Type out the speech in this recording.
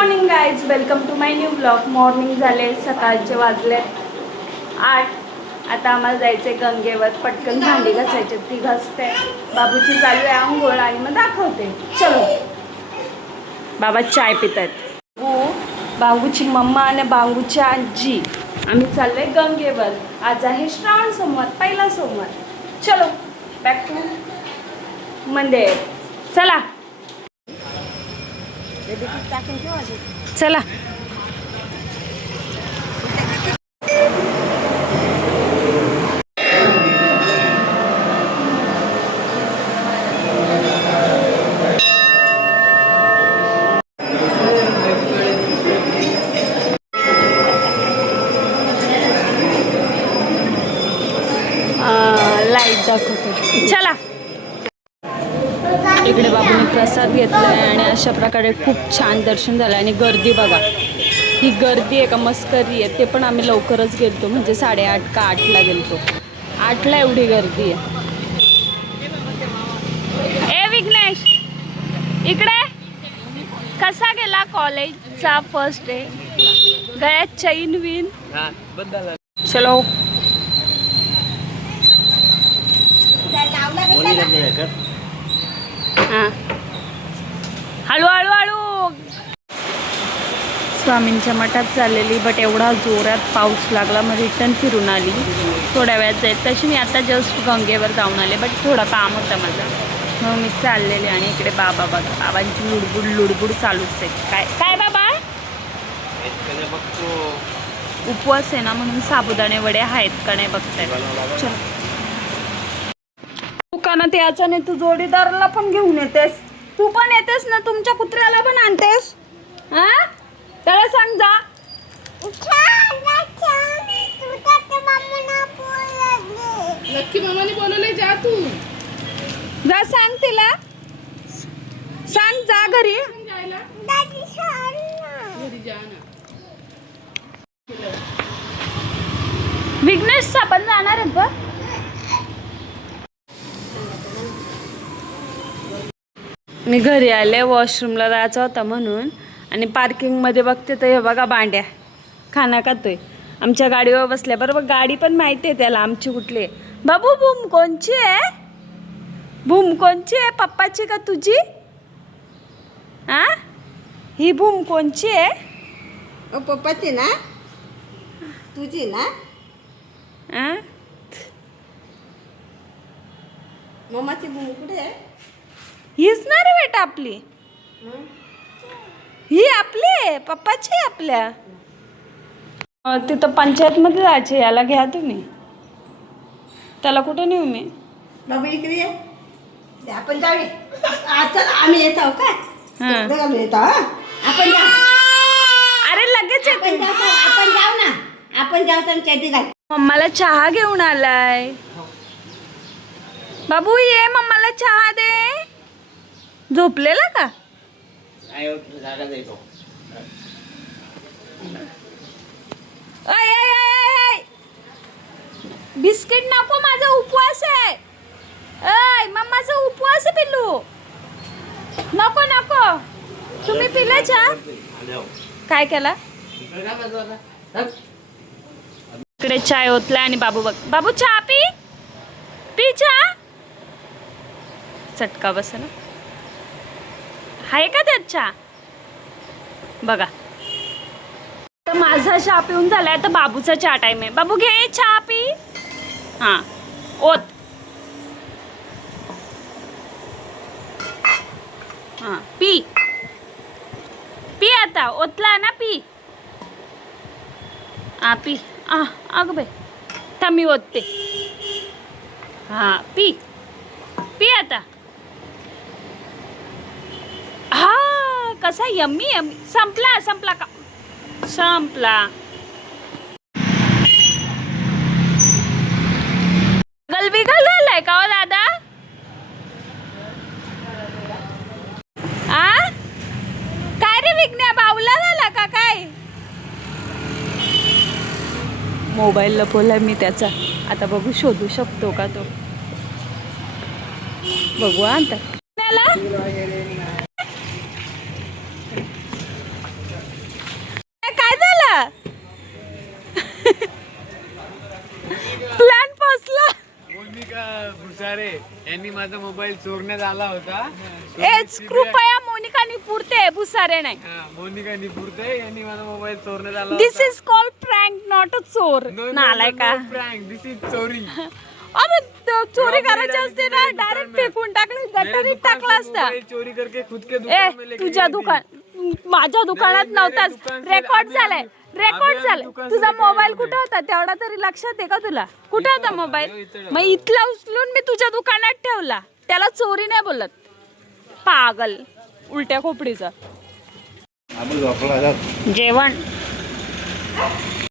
Morning guys, welcome to my new blog. Morning झाले, सकाळचे वाजले 8. आता आम्हाला जायचे गंगेवर. पटकन भांडी घासायचे, ती घासते. बाबूची चालू आहे आंघोळ आणि मग दाखवते. चलो. बाबा चाय पित आहेत. बांगूची मम्मा आणि बांगूची आजी आम्ही चाललोय गंगेवर. आज आहे श्रावण सोमवार, पहिला सोमवार. चलो बॅक टू मंदिर. चला चला. लाईट दाखवते. चला. इकडे बाबूने प्रसाद घेतलाय आणि अशा प्रकारे खूप छान दर्शन झालं. आणि गर्दी बघा, ही गर्दी आहे का मस्करी आहे. ते पण आम्ही लवकरच गेलतो, म्हणजे 8:30 का 8ला गेलतो. 8ला एवढी गर्दी आहे. ए विघ्नेश, इकडे. कसा गेला कॉलेजचा फर्स्ट डे? गळ्यात चैन विन. चलो. हां, हळू हळू हळू. स्वामींच्या मठात चाललेली, बट एवढा जोरात पाऊस लागला, मग रिटर्न फिरून आली. थोड्या वेळात जाईल. तशी मी आता जस्ट गंगेवर जाऊन आले, बट थोडं काम होतं माझं, मग मी चाललेले. आणि इकडे बाबा बघा, बाबांची लुडबुड लुडबुड चालूच आहे. काय काय बाबा? उपवास आहे ना, म्हणून साबुदाणे वडे आहेत का नाही बघताय. चल. दुकानात यायचं नाही, तू जोडीदाराला पण घेऊन येतेस. तू पण येतेस ना, तुमच्या कुत्र्याला पण आणतेस. हा, त्याला सांग जा. नक्की मामाने बोलवलंय, जा तू. जा, सांग तिला. सांग जा घरी. घरी जा ना. विघ्नेश आपण जाणार आहेत बघ. मी घरी आले, वॉशरूमला जायचं होता म्हणून. आणि पार्किंगमध्ये बघते तर हे बघा बांड्या खाना खातोय. आमच्या गाडीवर बसल्या. बरोबर, गाडी पण माहिती आहे त्याला आमची कुठली आहे. बाबू, भूम कोणची आहे? भूम कोणची आहे? पप्पाची का तुझी? हा, ही भूम कोणची आहे? पप्पाची ना, तुझी ना. आ, मम्माची भूमी कुठे आहे? हीच ना रे बेटा आपली. ही आपली आहे, पप्पाची आहे आपल्या. तिथं पंचायतमध्ये जायचे. याला घ्या तुम्ही. त्याला कुठं नेऊ मी? बाबा इकडे ये. आपण जाऊया. चल, आम्ही येत आहो का? आम्ही येत आहो. आपण जाऊ. अरे लगेच येते. आपण जाऊ ना. आपण जाऊ तर चड्डी घाल. मम्माला चहा घेऊन आलाय. बाबू ये, मम्माला चहा दे. झोपलेला का? बिस्किट नको, माझा उपवास आहे. ऐ, मम्माचा उपवास आहे पिल्लू. नको नको. तुम्ही पिले चहा? काय केला? इकडे चाय ओतला आणि बाबू बघ. बाबू चहा पी. पी चहा. चटका बसला. आहे का त्यात चहा? बघा, तर माझा चहा पिऊन झालाय, तर बाबूचा चहा टाइम आहे. बाबू घे चहा पी. हां, ओत. हां, पी. पी आता. ओतला ना, पी. हां, पी. अगं बाई, थांब मी ओतते. हां, पी. पी आता. हा, कसा यम्मी यम्मी. संपला संपला का? संपला. गलबिगल झालाय का हो दादा? आ, काय रे विघ्न्या, बावला झाला का काय? मोबाईल लपवलाय मी त्याचा. आता बघू, शोधू शकतो का तो. बघू आता. यांनी माझा मोबाईल चोरण्यात आला होता. एच कृपया मोनिका निपुरते भुसारे नाही. मोनिका निपुरते यांनी माझा मोबाईल चोरण्यात आला. This is call prank not a चोर. नालाय का दिस इज चोरी. अबे चोरी करायची असते ना डायरेक्ट फेकून टाकलं गटारीत टाकला असता. चोरी करके खुद के ए दुकान में लेके तुझ्या दुकान माझ्या दुकानात नव्हताच. रेकॉर्ड झालाय तुझा मोबाईल कुठे होता तेवढा तरी लक्षात आहे का तुला? कुठे होता मोबाईल? मग इथला उचलून मी तुझ्या दुकानात ठेवला. त्याला चोरी नाही बोलत. पागल उलट्या खोपडीचा. जेवण